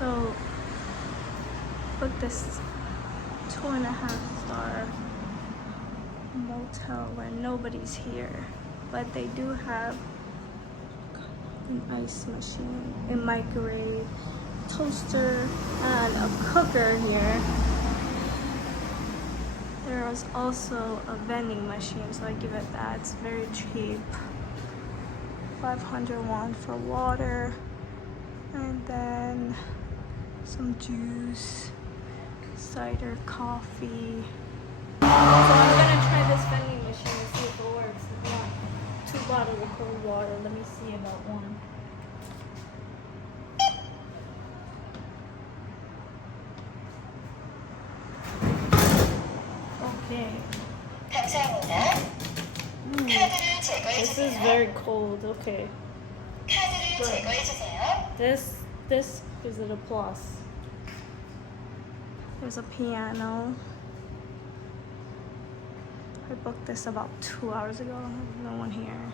So, booked this 2.5-star motel where nobody's here, but they do have an ice machine, a microwave, toaster, and a cooker here. There was also a vending machine, so I give it that. It's very cheap. 500 won for water, and then some juice, cider, coffee. So I'm gonna try this vending machine and see if it works. If not, 2 bottles of cold water. Let me see about one. Okay. This is very cold. Okay. This is it a plus. There's a piano. I booked this about 2 hours ago. No one here.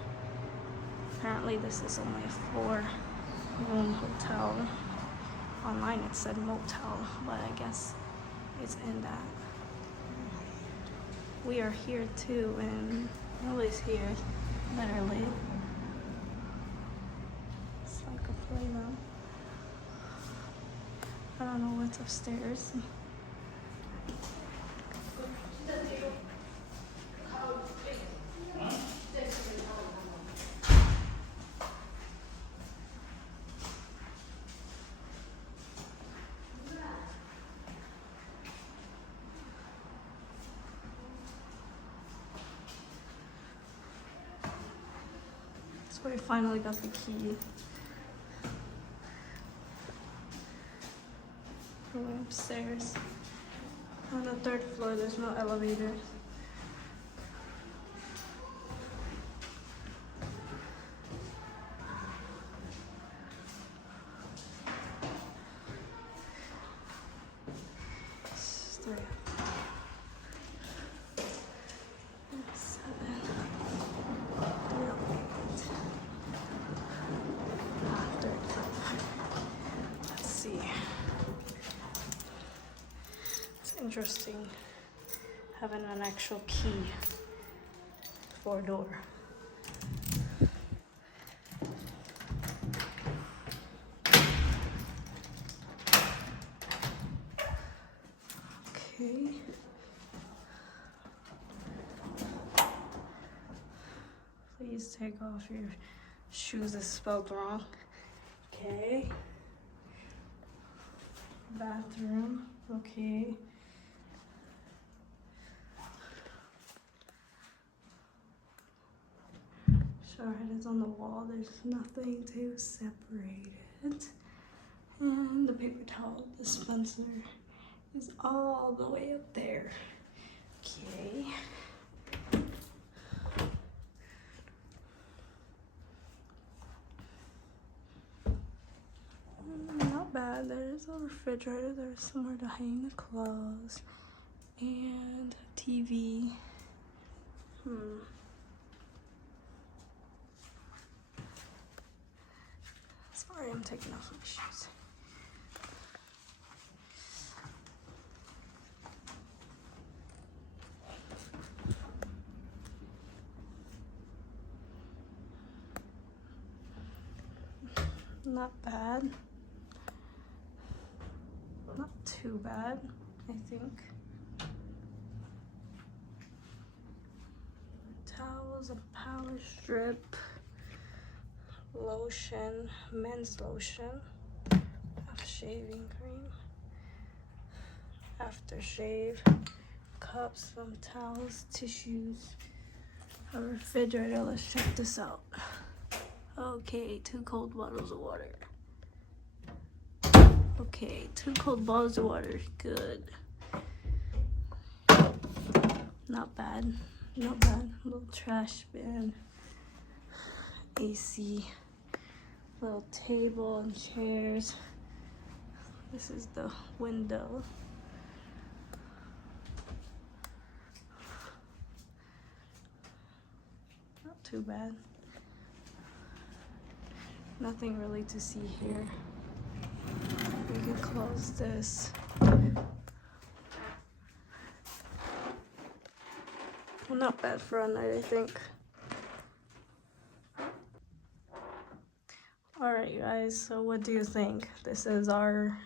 Apparently this is only a 4-room hotel. Online it said motel, but I guess it's in that. We are here too, and Lily's here, literally. It's like a playroom. I don't know what's upstairs. So I finally got the key. Going upstairs. On the 3rd floor, there's no elevator. It's 3. 7. 35. Let's see. It's interesting having an actual key for a door. Okay. Please take off your shoes. Is spelled wrong. Okay. Bathroom. Okay. Shower head is on the wall. There's nothing to separate it. And the paper towel dispenser is all the way up there. Okay. Not bad. There's a refrigerator. There's somewhere to hang the clothes. And a TV. Sorry, I'm taking off my shoes. Not bad. Not too bad, I think. Towels, a power strip, lotion, men's lotion, shaving cream, aftershave, cups, some towels, tissues, a refrigerator. Let's check this out. Okay, 2 cold bottles of water. Okay, 2 cold bottles of water. Good. Not bad. Not bad. Little trash bin. AC. Little table and chairs. This is the window. Not too bad. Nothing really to see here. There's can close this. Well, not bad for a night, I think. Alright, you guys, so what do you think? This is our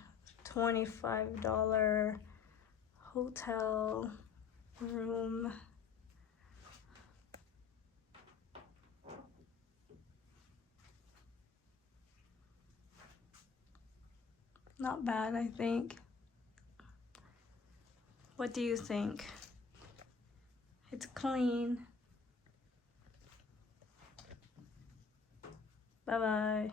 $25 hotel room. Not bad, I think. What do you think? It's clean. Bye-bye.